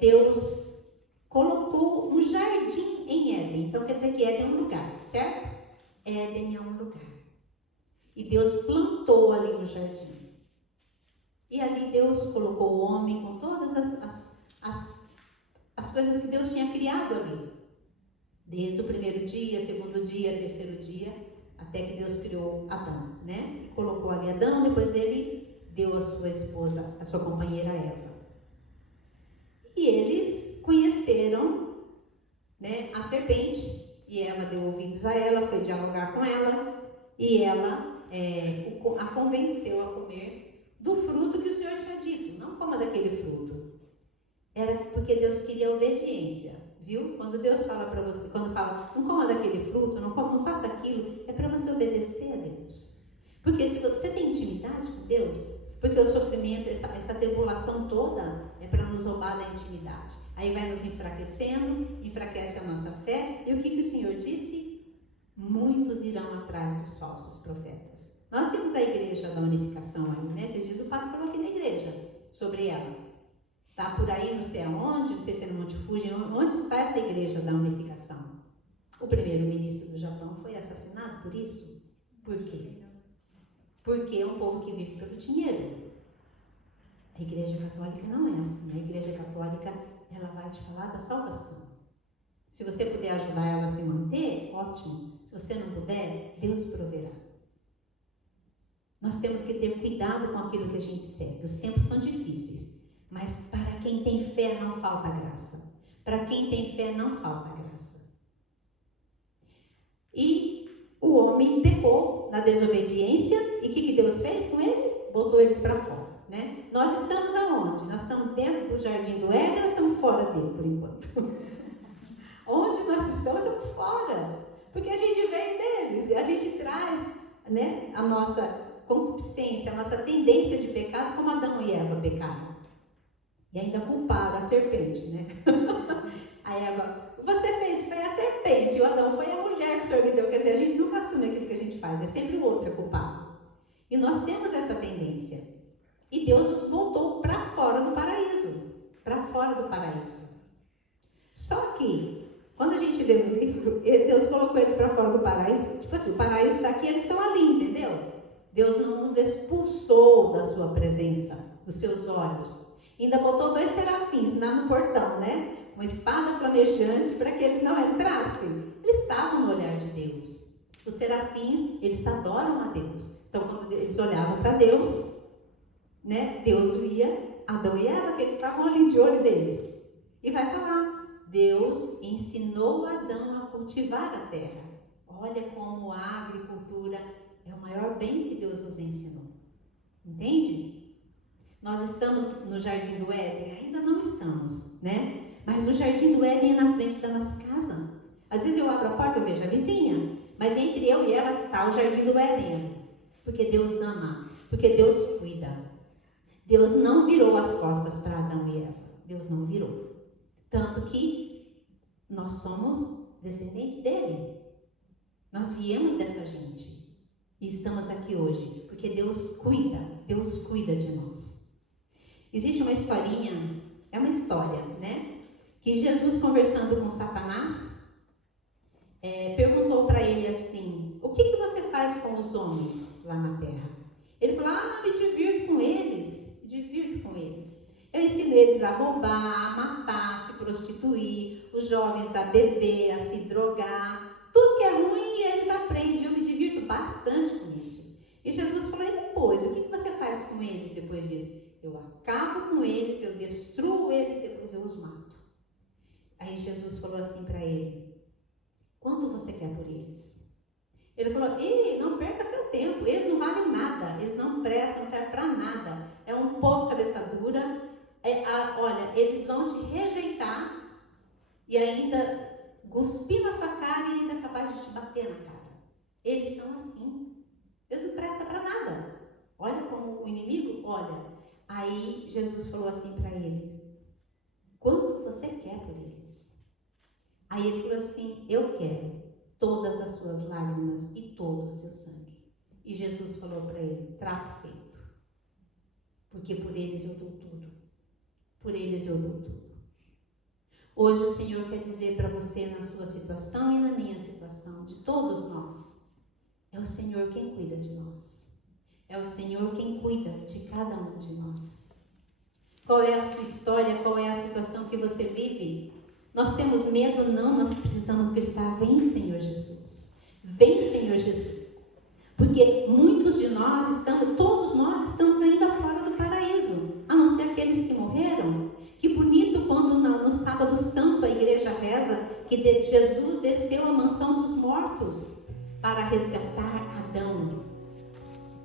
Deus colocou um jardim em Éden. Então quer dizer que Éden é um lugar, certo? Éden é um lugar. E Deus plantou ali no jardim. E ali Deus colocou o homem com todas as coisas que Deus tinha criado ali. Desde o primeiro dia, segundo dia, terceiro dia, até que Deus criou Adão, né? E colocou ali Adão, depois ele deu a sua esposa, a sua companheira Eva. E eles conheceram, né, a serpente, e Eva deu ouvidos a ela, foi dialogar com ela, e ela a convenceu a comer do fruto que o Senhor tinha dito. Não coma daquele fruto. Era porque Deus queria obediência, viu? Quando Deus fala para você, quando fala, não coma daquele fruto, não faça aquilo, é para você obedecer a Deus. Porque se você tem intimidade com Deus, porque o sofrimento, essa tribulação toda é para nos roubar da intimidade. Aí vai nos enfraquecendo, enfraquece a nossa fé. E o que o Senhor disse? Muitos irão atrás dos falsos profetas. Nós temos a igreja da unificação aí, né? Esses dias o padre falou aqui na igreja sobre ela. Está por aí, não sei aonde, não sei se é no Monte Fuji, onde está essa igreja da unificação? O primeiro-ministro do Japão foi assassinado por isso? Por quê? Porque é um povo que vive pelo dinheiro. A igreja católica não é assim. A igreja católica, ela vai te falar da salvação. Se você puder ajudar ela a se manter, ótimo. Se você não puder, Deus proverá. Nós temos que ter cuidado com aquilo que a gente segue. Os tempos são difíceis. Mas para quem tem fé não falta graça. Para quem tem fé não falta graça. E o homem pecou na desobediência. E o que Deus fez com eles? Botou eles para fora, né? Nós estamos aonde? Nós estamos dentro do jardim do Éden ou nós estamos fora dele, por enquanto? Onde nós estamos fora. Porque a gente veio deles. A gente traz, né, a nossa concupiscência, a nossa tendência de pecado, como Adão e Eva pecaram. E ainda culparam a serpente, né? A Eva, você fez, foi a serpente, o Adão foi a mulher que o Senhor lhe deu. Quer dizer, a gente nunca assume aquilo que a gente faz, é sempre o outro culpado. E nós temos essa tendência. E Deus nos voltou para fora do paraíso. Para fora do paraíso. Só que, quando a gente lê no livro, Deus colocou eles para fora do paraíso. Tipo assim, o paraíso está aqui, eles estão ali, entendeu? Deus não nos expulsou da sua presença, dos seus olhos. Ainda botou 2 serafins lá no portão, né? Uma espada flamejante para que eles não entrassem. Eles estavam no olhar de Deus. Os serafins, eles adoram a Deus. Então, quando eles olhavam para Deus, né? Deus via Adão e Eva, que eles estavam ali de olho deles. E vai falar, Deus ensinou Adão a cultivar a terra. Olha como a agricultura é o maior bem que Deus nos ensinou. Entende? Nós estamos no Jardim do Éden? Ainda não estamos, né? Mas o Jardim do Éden é na frente da nossa casa. Às vezes eu abro a porta e vejo a vizinha, mas entre eu e ela está o Jardim do Éden. Porque Deus ama, porque Deus cuida. Deus não virou as costas para Adão e Eva. Deus não virou. Tanto que nós somos descendentes dele. Nós viemos dessa gente. E estamos aqui hoje, porque Deus cuida de nós. Existe uma historinha, é uma história, né? Que Jesus, conversando com Satanás, perguntou para ele assim: o que você faz com os homens lá na terra? Ele falou: me divirto com eles. Eu ensino eles a roubar, a matar, a se prostituir, os jovens a beber, a se drogar. Tudo que é ruim eles aprendem. Eu me divirto bastante com isso. E Jesus falou: e depois? O que você faz com eles depois disso? Eu acabo com eles, eu destruo eles, depois eu os mato. Aí Jesus falou assim para ele: quanto você quer por eles? Ele falou: ei, não perca seu tempo, eles não valem nada, eles não prestam, não servem para nada. É um povo cabeça dura. Olha, eles vão te rejeitar e ainda cuspir na sua cara e ainda acabar de te bater na cara. Eles são assim, eles não prestam para nada. Olha como o inimigo olha. Aí Jesus falou assim para eles: quanto você quer por eles? Aí ele falou assim: eu quero todas as suas lágrimas e todo o seu sangue. E Jesus falou para ele: trato feito, porque por eles eu dou tudo. Por eles eu dou tudo. Hoje o Senhor quer dizer para você, na sua situação e na minha situação, de todos nós: é o Senhor quem cuida de nós. É o Senhor quem cuida de cada um de nós. Qual é a sua história? Qual é a situação que você vive? Nós temos medo? Não, nós precisamos gritar: vem, Senhor Jesus. Vem, Senhor Jesus. Porque muitos de nós todos nós estamos ainda fora do paraíso, a não ser aqueles que morreram. Que bonito quando no sábado santo a igreja reza que Jesus desceu à mansão dos mortos para resgatar Adão.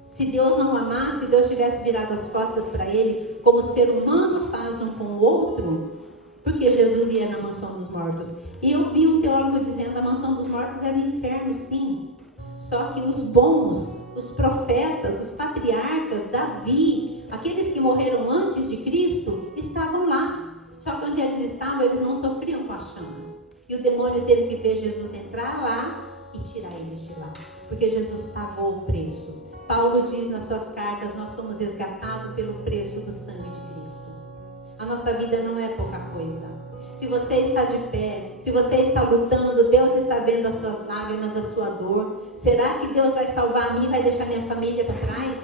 Se Deus não amasse, se Deus tivesse virado as costas para ele, como o ser humano faz um com o outro, porque Jesus ia na mansão dos mortos. E eu vi um teólogo dizendo: a mansão dos mortos era o inferno, sim. Só que os bons, os profetas, os patriarcas, Davi, aqueles que morreram antes de Cristo, estavam lá. Só que onde eles estavam, eles não sofriam com as chamas. E o demônio teve que ver Jesus entrar lá e tirar eles de lá, porque Jesus pagou o preço. Paulo diz nas suas cartas: nós somos resgatados pelo preço do sangue de Cristo. A nossa vida não é pouca coisa. Se você está de pé, se você está lutando, Deus está vendo as suas lágrimas, a sua dor. Será que Deus vai salvar a mim e vai deixar minha família para trás?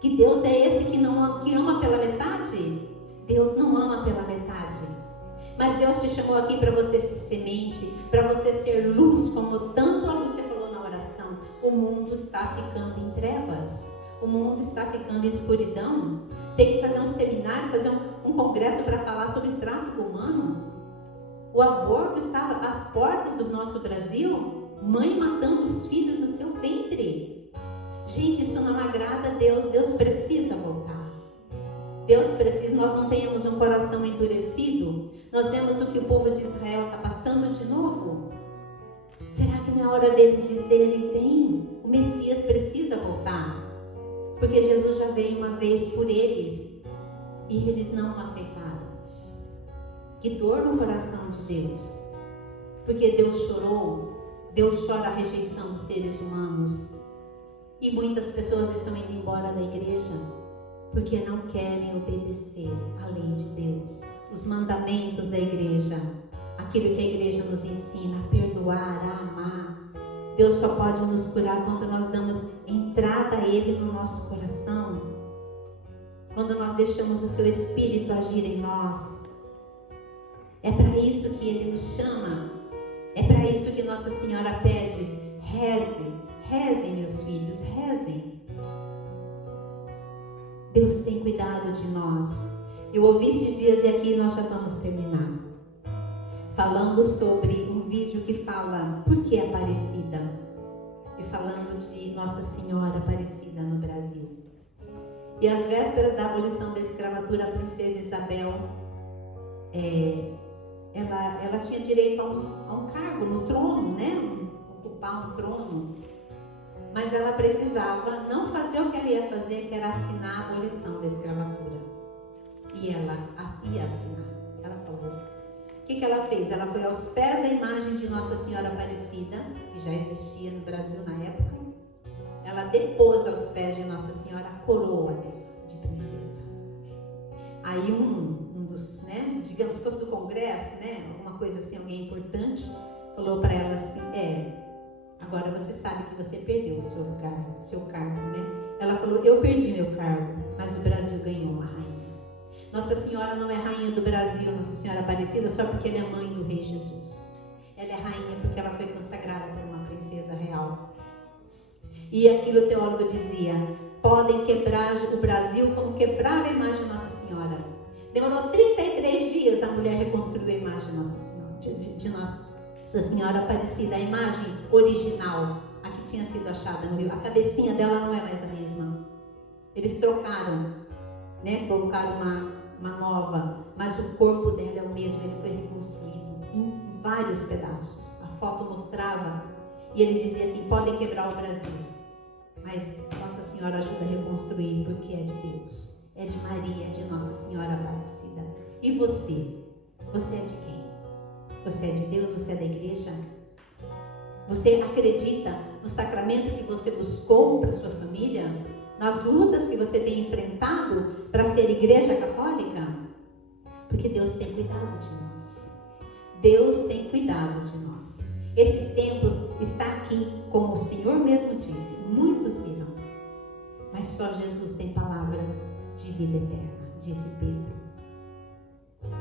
Que Deus é esse que ama pela metade? Deus não ama pela metade. Mas Deus te chamou aqui para você ser semente, para você ser luz, como tanto a Lúcia falou na oração. O mundo está ficando em trevas. O mundo está ficando em escuridão. Tem que fazer um seminário, fazer um congresso para falar sobre tráfico humano. O aborto está às portas do nosso Brasil. Mãe matando os filhos no seu ventre. Gente, isso não agrada a Deus. Deus precisa voltar. Deus precisa, nós não tenhamos um coração endurecido. Nós vemos o que o povo de Israel está passando de novo. Será que não é hora deles dizerem: vem, o Messias precisa voltar? Porque Jesus já veio uma vez por eles e eles não aceitaram. Que dor no coração de Deus. Porque Deus chorou. Deus chora a rejeição dos seres humanos. E muitas pessoas estão indo embora da igreja porque não querem obedecer à lei de Deus, os mandamentos da igreja, aquilo que a igreja nos ensina: a perdoar, a amar. Deus só pode nos curar quando nós damos entrada a Ele no nosso coração, quando nós deixamos o seu Espírito agir em nós. É para isso que Ele nos chama, é para isso que Nossa Senhora pede: rezem, rezem, meus filhos, rezem. Deus tem cuidado de nós. Eu ouvi esses dias, e aqui nós já vamos terminar, falando sobre um vídeo que fala por que Aparecida, e falando de Nossa Senhora Aparecida no Brasil. E às vésperas da abolição da escravatura, a princesa Isabel, ela tinha direito a um cargo no trono, né? Ocupar um trono. Mas ela precisava não fazer o que ela ia fazer, que era assinar a abolição da escravatura. E ela ia assinar. Ela falou. O que ela fez? Ela foi aos pés da imagem de Nossa Senhora Aparecida, que já existia no Brasil na época. Ela depôs aos pés de Nossa Senhora a coroa dela de princesa. Aí um dos, né, digamos, se fosse do Congresso, né, alguma coisa assim, alguém importante, falou para ela assim, agora você sabe que você perdeu o seu lugar, o seu cargo, né? Ela falou, eu perdi meu cargo, mas o Brasil ganhou uma rainha. Nossa Senhora não é rainha do Brasil, Nossa Senhora Aparecida, só porque ela é mãe do Rei Jesus. Ela é rainha porque ela foi consagrada por uma princesa real. E aquilo o teólogo dizia, podem quebrar o Brasil como quebrar a imagem de Nossa Senhora. Demorou 33 dias a mulher reconstruiu a imagem de Nossa Senhora, de Nossa Senhora Aparecida, a imagem original, a que tinha sido achada no rio. A cabecinha dela não é mais a mesma. Eles trocaram, né? Colocaram uma nova, mas o corpo dela é o mesmo, ele foi reconstruído em vários pedaços. A foto mostrava, e ele dizia assim, podem quebrar o Brasil, mas Nossa Senhora ajuda a reconstruir, porque é de Deus, é de Maria, é de Nossa Senhora Aparecida. E você? Você é de quem? Você é de Deus? Você é da igreja? Você acredita no sacramento que você buscou para sua família? Nas lutas que você tem enfrentado para ser igreja católica? Porque Deus tem cuidado de nós. Deus tem cuidado de nós. Esses tempos está aqui, como o Senhor mesmo disse, muitos virão. Mas só Jesus tem palavras de vida eterna, disse Pedro.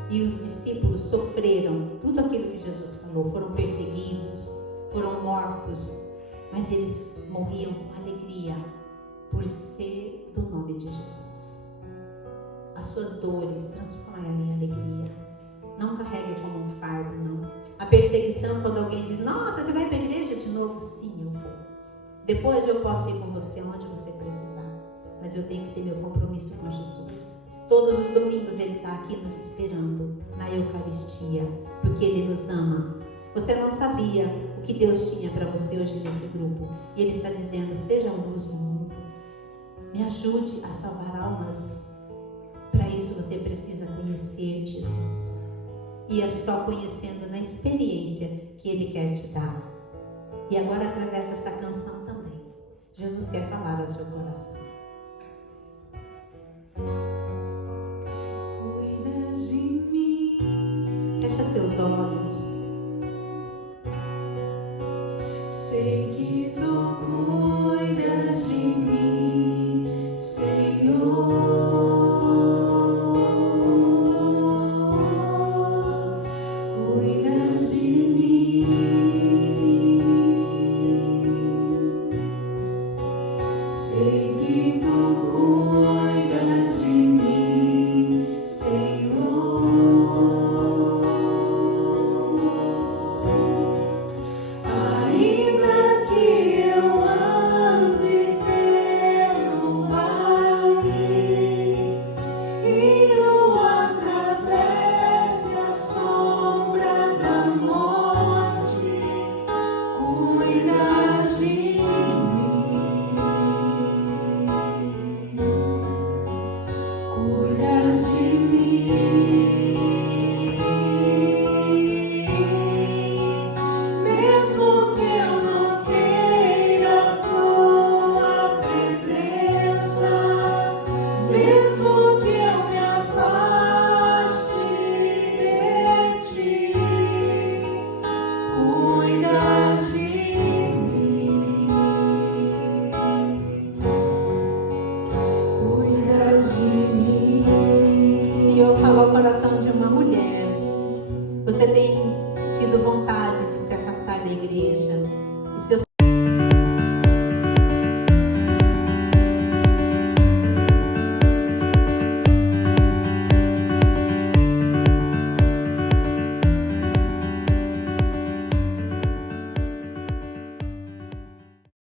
E os discípulos sofreram tudo aquilo que Jesus falou, foram perseguidos, foram mortos, mas eles morriam com alegria por ser do nome de Jesus. As suas dores, transforma ela em alegria. Não carregue como um fardo, não. A perseguição, quando alguém diz, nossa, você vai para a igreja de novo? Sim, eu vou. Depois eu posso ir com você onde você precisar, mas eu tenho que ter meu compromisso com Jesus. Todos os domingos Ele está aqui nos esperando na Eucaristia, porque Ele nos ama. Você não sabia o que Deus tinha para você hoje nesse grupo. E Ele está dizendo, seja a luz do mundo. Me ajude a salvar almas. Para isso você precisa conhecer Jesus. E é só conhecendo na experiência que Ele quer te dar. E agora, através dessa canção também, Jesus quer falar ao seu coração. Cuida de mim. Fecha seus olhos. Sei que tu cuidas de mim, Senhor. Cuidas de mim. Sei que tu cuidas de mim, Senhor. Ainda que eu ande pelo vale e eu atravesse a sombra da morte, cuidas de mim, cuidas de mim. Mesmo que eu não queira tua presença, mesmo que eu me afaste de ti, cuidas de mim, cuidas de mim. O Senhor falou ao coração de uma mulher. Você tem tido vontade de se afastar da igreja.